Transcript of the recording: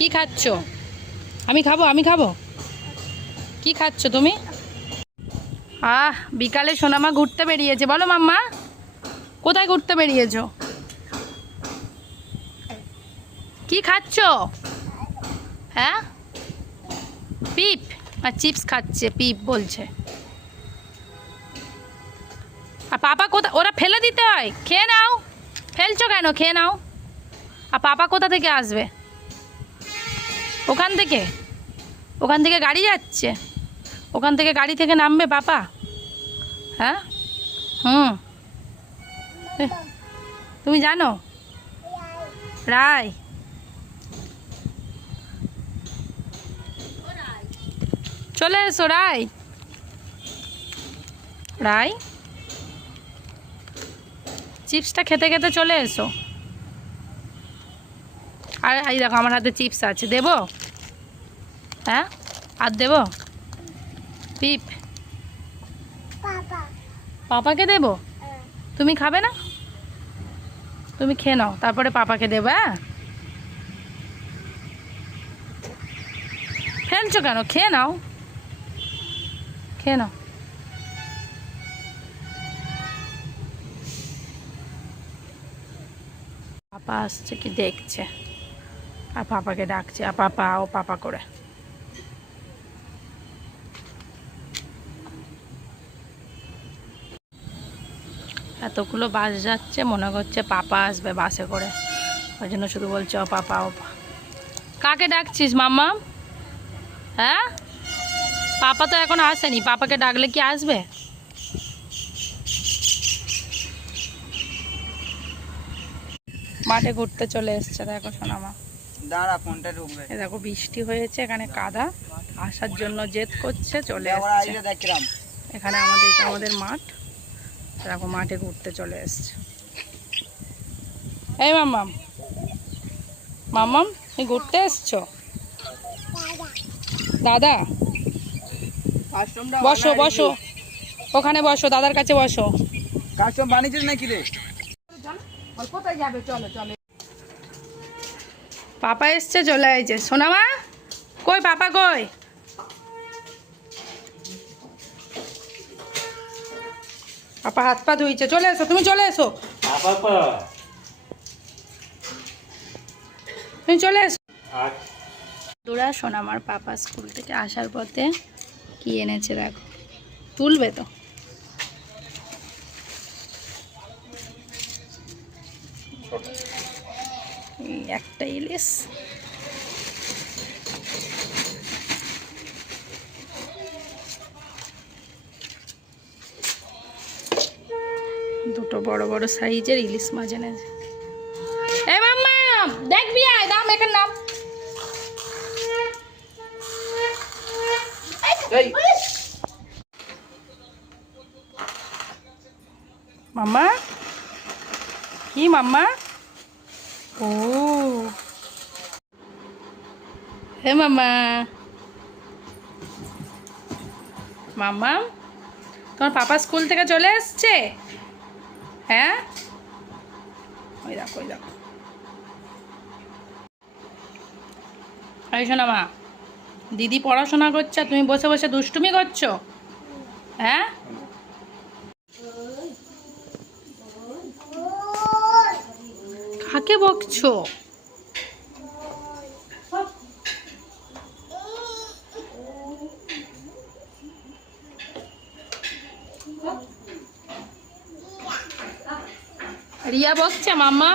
কি খাচ্ছ? আমি খাব আমি খাব। কি খাচ্ছ তুমি? আহ, বিকালে সোনামা ঘুরতে বেরিয়েছে। বলো মাম্মা, কোথায় ঘুরতে বেরিয়েছো? কি খাচ্ছ? হ্যাঁ? পিপ। আর চিপস খাচ্ছে, পিপ বলছে। আর পাপা কোথা ওরা ফেলে দিতে হয়। খেয়ে নাও। ফেলছো কেন? খেয়ে নাও। আর পাপা কোথা থেকে আসবে? ওখান থেকে? ওখান থেকে গাড়ি যাচ্ছে? ওখান থেকে গাড়ি থেকে নামবে পাপা হ্যাঁ? হুম। তুমি জানো? রায়। চলে এসো, রায়। রায়। চিপসটা খেতে খেতে চলে এসো। আর এই দেখো আমার হাতে চিপস আছে। দেবো? হ্যাঁ? আর দেবো? পিপ। পাপাকে দেবো? তুমি খাবে না? তুমি খেয়ে নাও তারপরে পাপাকে দেবো হ্যাঁ? ফেলছো কেন? খেয়ে নাও। খেয়ে নাও। পাপা আসছে কি দেখছে? আর পাপাকে ডাকছে, আর পাপা, ও পাপা করে। এতগুলো বাস যাচ্ছে, মনে করছে পাপা আসবে বাসে করে। ওই জন্য শুধু বলছে, ও পাপা, ও পা-" কাকে ডাকছিস মাম্মা? হ্যাঁ? পাপা তো এখন আসেনি। পাপাকে ডাকলে কি আসবে? মাঠে ঘুরতে চলে এসছে, দেখো সোনামা। দাঁড়া ফোনটা ঢুকবে। দেখো বৃষ্টি হয়েছে এখানে কাদা। আসার জন্য জেদ করছে চলে দেখলাম এখানে আমাদের এটা আমাদের মাঠ। দেখো মাঠে ঘুরতে চলে এসছে। এই মাম্মাম। মাম্মাম তুমি ঘুরতে এসছো? দাদা বসো বসো। ওখানে বসো দাদার কাছে বসো। কাস্টম বানিয়েছিস নাকি রে? পাপা এসছে চলে আইছে। সোনামা কই পাপা কই? পাপা হাত পা ধুইছে চলে এসো তুমি চলে এসো। তুমি চলে এসো। তোরা সোনামার পাপা স্কুল থেকে আসার পথে কি এনেছে দেখো। তুলবে তো। একটা ইলিশ। দুটো বড় বড় সাইজের ইলিশ মাছ এনেছে এ মাম্মা দেখবি আয় দাম এখানে নাম। মাম্মা? কি মাম্মা? ও হে মাম্মা মাম্মা তোমার পাপা স্কুল থেকে চলে এসছে? হ্যাঁ? ওই দেখো ওই দেখো। শোনা, মা। দিদি পড়াশোনা করছে তুমি বসে বসে দুষ্টুমি করছ? হ্যাঁ? কাকে বকছো? রিয়া বকছে মাম্মা?